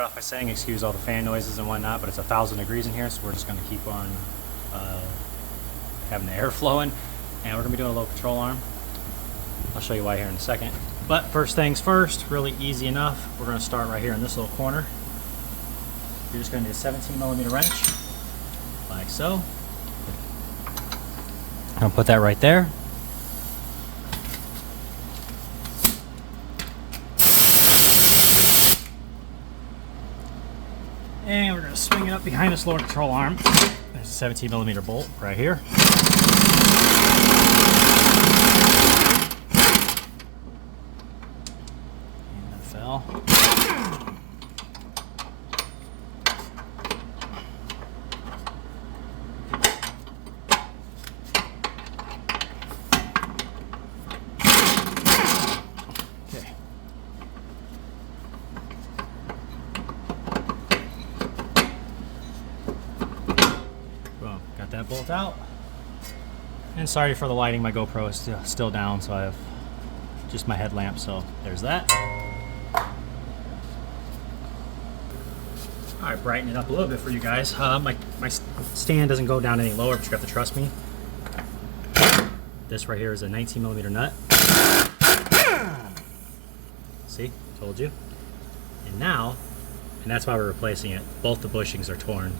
start off by saying excuse all the fan noises and whatnot, but it's 1,000 degrees in here, so we're just going to keep on having the air flowing, and we're going to be doing a low control arm. I'll show you why here in a second. But first things first, really easy enough. We're going to start right here in this little corner. You're just going to need a 17mm wrench, like so. I'm going to put that right there. And we're going to swing it up behind this lower control arm. There's a 17mm bolt right here. And that fell. Okay. Boom, got that bolt out. And sorry for the lighting, my GoPro is still down, so I have just my headlamp, so there's that. Alright, brighten it up a little bit for you guys. My stand doesn't go down any lower, but you have to trust me. This right here is a 19mm nut. See, told you. And now, and that's why we're replacing it, both the bushings are torn.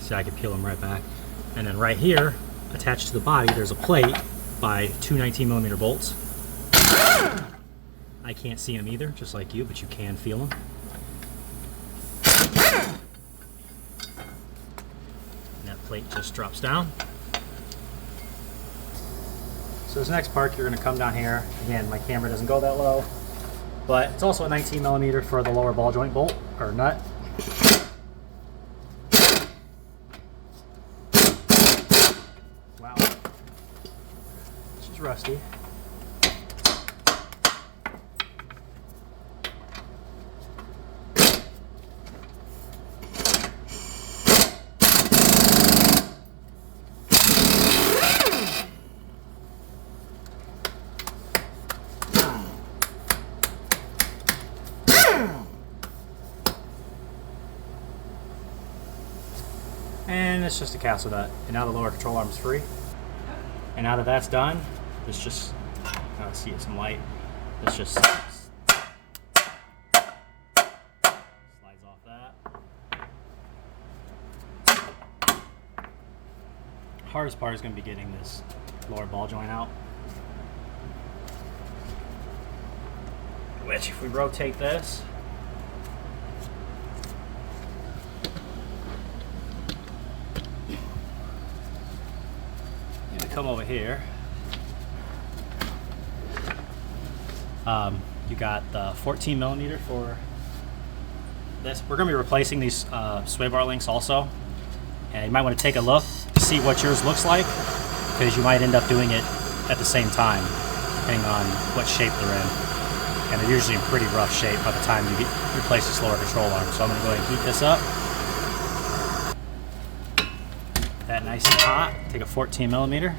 See, I can peel them right back. And then right here, attached to the body, there's a plate by two 19mm bolts. I can't see them either, just like you, but you can feel them. And that plate just drops down. So this next part, you're going to come down here. Again, my camera doesn't go that low, but it's also a 19mm for the lower ball joint bolt, or nut. Wow. She's rusty. And it's just a castle nut. And now the lower control arm is free. And now that that's done, it's just, let's see, some light. This just slides off that. Hardest part is going to be getting this lower ball joint out. Which, if we rotate this, come over here. You got the 14mm for this. We're going to be replacing these sway bar links also, and you might want to take a look to see what yours looks like, because you might end up doing it at the same time depending on what shape they're in, and they're usually in pretty rough shape by the time you replace this lower control arm. So I'm going to go ahead and heat this up. That nice and hot. Take a 14mm.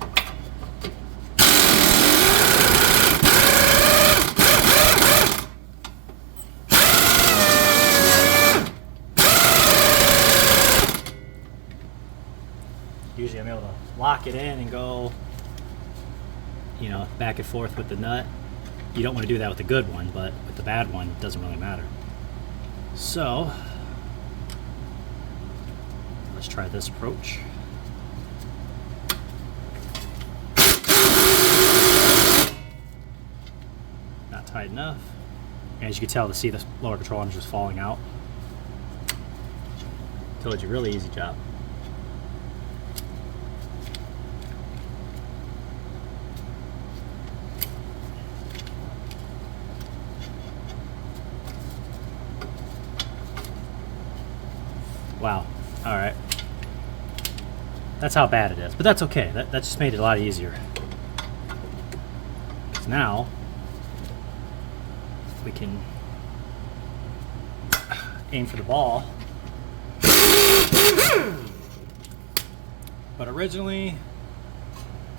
Usually I'm able to lock it in and go, you know, back and forth with the nut. You don't want to do that with the good one, but with the bad one, it doesn't really matter. So let's try this approach. Not tight enough. And as you can tell, to see the lower control arm is just falling out. Told you, really easy job. Wow. All right. That's how bad it is, but that's okay. That just made it a lot easier. 'Cause now we can aim for the ball. But originally,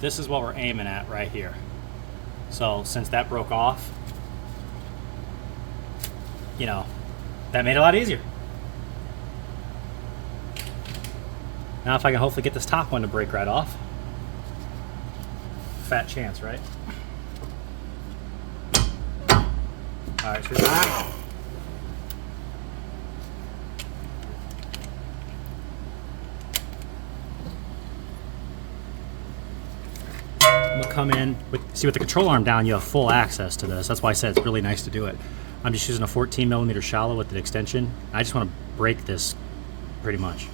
this is what we're aiming at right here. So since that broke off, you know, that made it a lot easier. Now if I can hopefully get this top one to break right off. Fat chance, right? Alright, so I'm gonna come in see, with the control arm down, you have full access to this. That's why I said it's really nice to do it. I'm just using a 14mm shallow with an extension. I just want to break this pretty much.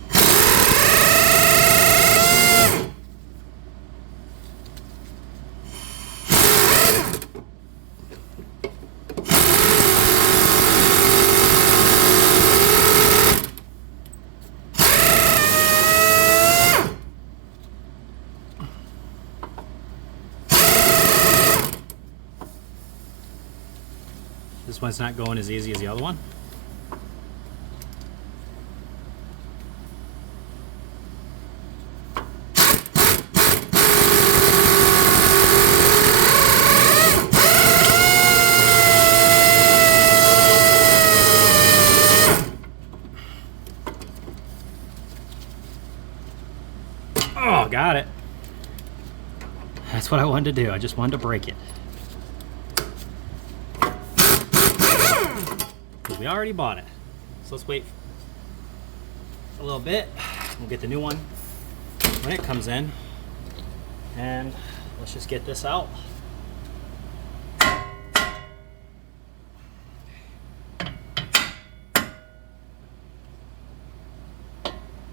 This one's not going as easy as the other one. Oh, got it. That's what I wanted to do. I just wanted to break it. We already bought it. So let's wait a little bit. We'll get the new one when it comes in. And let's just get this out.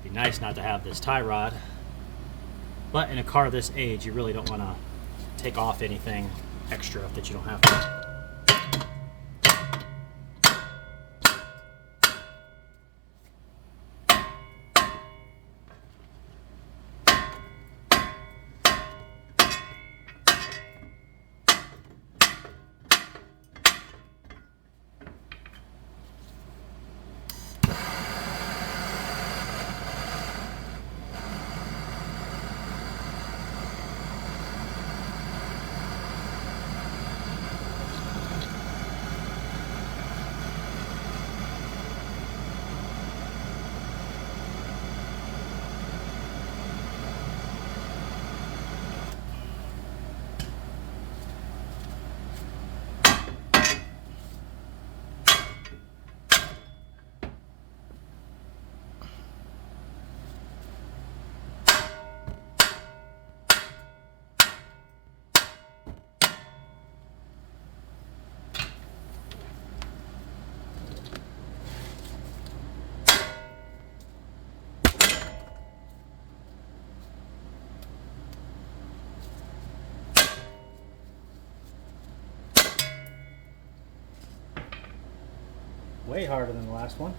Be nice not to have this tie rod. But in a car this age, you really don't want to take off anything extra that you don't have to. Way harder than the last one.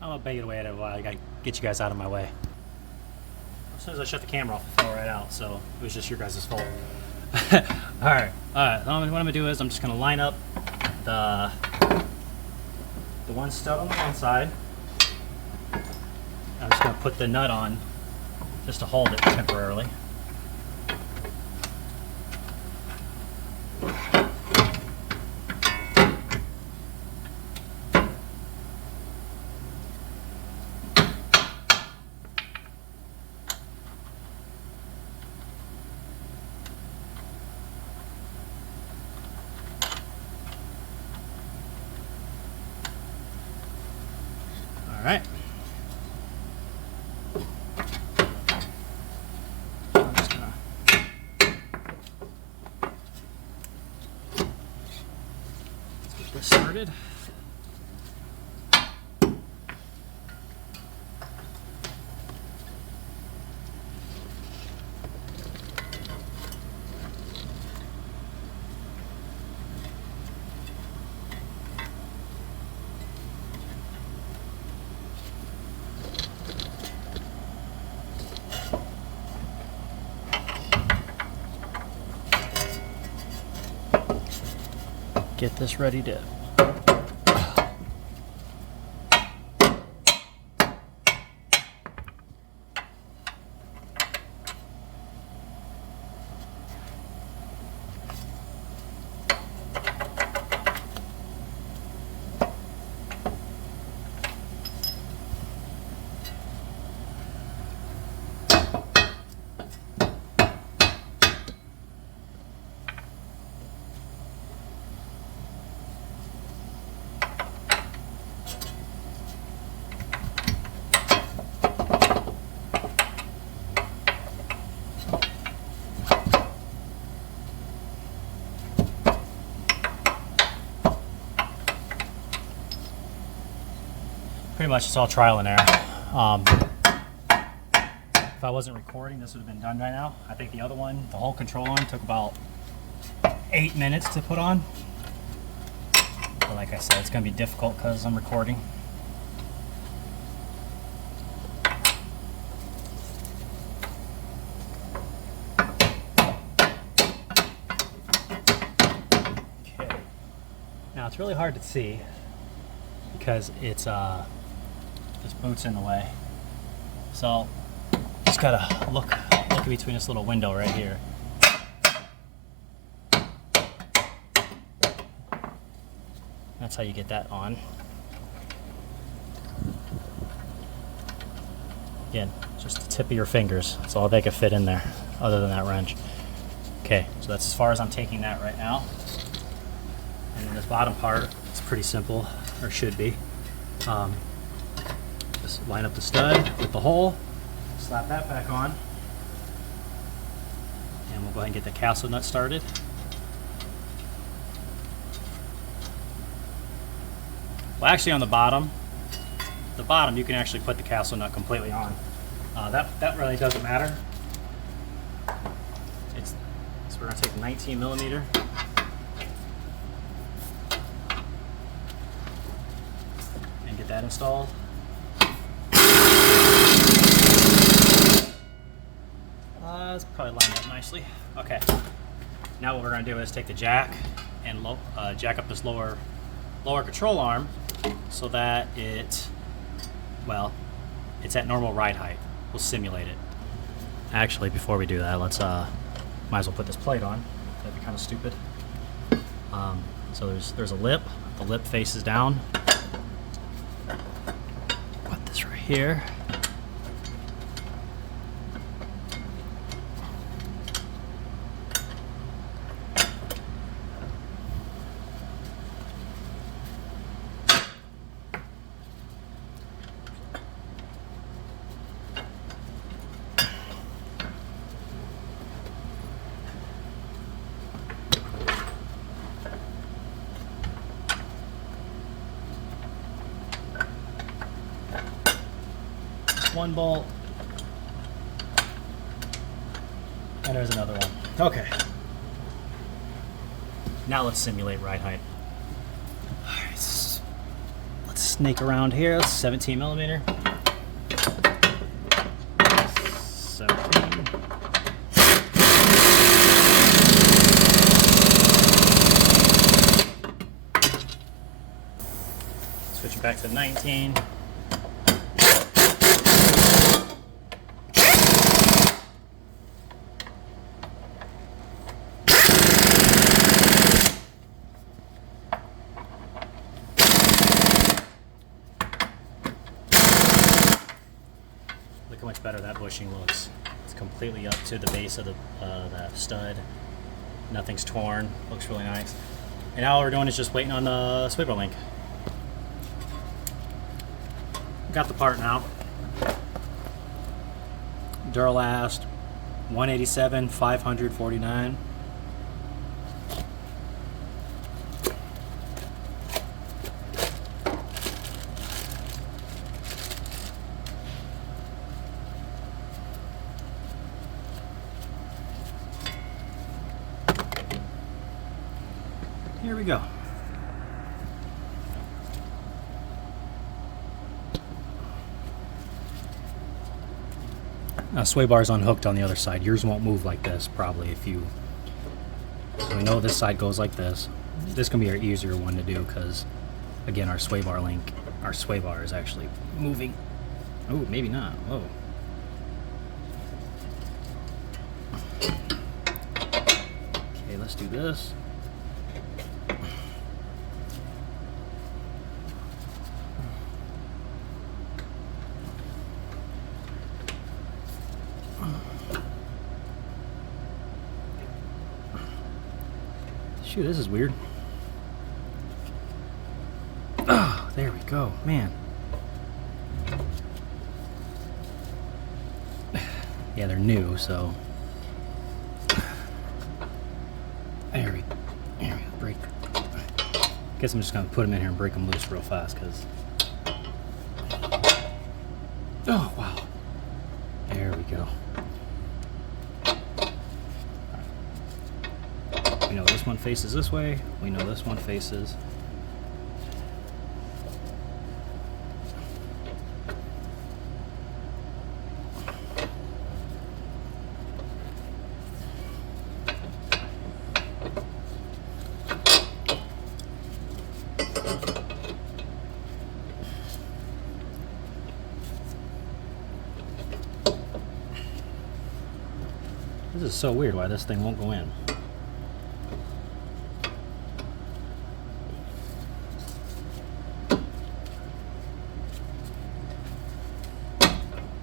I'm gonna bang it away at it a while. I gotta get you guys out of my way. As soon as I shut the camera off, it fell right out, so it was just your guys' fault. Alright, what I'm gonna do is I'm just gonna line up the one stud on the one side. I'm just gonna put the nut on just to hold it temporarily. All right. I'm just gonna get this started. get this ready to pretty much it's all trial and error. If I wasn't recording, this would have been done by now. I think the other one, the whole control arm, took about 8 minutes to put on. But like I said, it's going to be difficult because I'm recording. Okay. Now it's really hard to see because it's this boot's in the way. So just gotta look in between this little window right here. That's how you get that on. Again, just the tip of your fingers. That's all they could fit in there, other than that wrench. Okay, so that's as far as I'm taking that right now. And then this bottom part, it's pretty simple, or should be. Just line up the stud with the hole, slap that back on, and we'll go ahead and get the castle nut started. Well, actually on the bottom you can actually put the castle nut completely on. That really doesn't matter. So we're going to take 19 millimeter. And get that installed. It's probably lined up nicely. Okay. Now what we're going to do is take the jack and jack up this lower control arm so that it's at normal ride height. We'll simulate it. Actually, before we do that, let's might as well put this plate on. That'd be kind of stupid. So there's a lip. The lip faces down. Put this right here. One bolt, and there's another one. Okay. Now let's simulate ride height. All right, let's snake around here. That's 17 millimeter. 17. Switching back to 19. Look how much better that bushing looks. It's completely up to the base of the stud. Nothing's torn. Looks really nice. And now all we're doing is just waiting on the swivel link. Got the part now. Duralast 187 549. Here we go. Now sway bar's unhooked on the other side. Yours won't move like this probably if you... So we know this side goes like this. This is gonna be our easier one to do because, again, our sway bar link, our sway bar is actually moving. Oh, maybe not. Whoa. Okay, let's do this. Shoot, this is weird. Oh, there we go, man. Yeah, they're new, so there we break. Guess I'm just gonna put them in here and break them loose real fast, cause oh wow, there we go. We know this one faces this way. We know this one faces. This is so weird why this thing won't go in.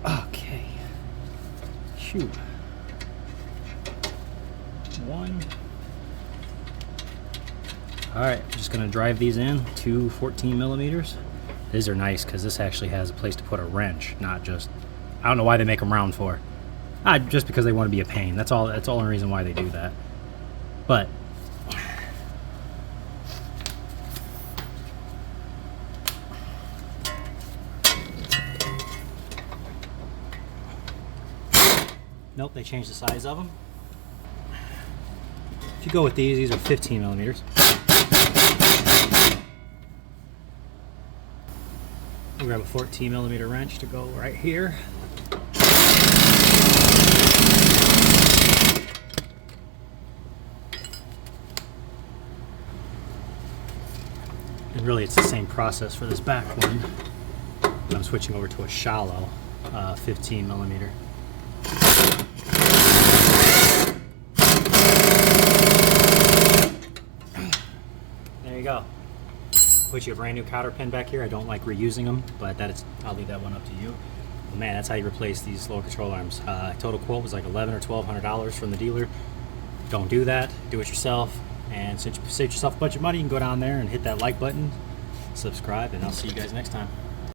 Okay. Shoot. One. Alright, I'm just going to drive these in, 14 millimeters. These are nice because this actually has a place to put a wrench, not just, I don't know why they make them round for. Just because they want to be a pain. That's all. That's the only reason why they do that. But nope, they changed the size of them. If you go with these are 15 millimeters. We'll grab a 14 millimeter wrench to go right here. And really it's the same process for this back one. I'm switching over to a shallow 15 millimeter. There you go. Put you a brand new cotter pin back here. I don't like reusing them, but I'll leave that one up to you. But man, that's how you replace these lower control arms. Total quote was like $1,100 or $1,200 from the dealer. Don't do that. Do it yourself. And since you save yourself a bunch of money, you can go down there and hit that like button, subscribe, and I'll see you guys next time.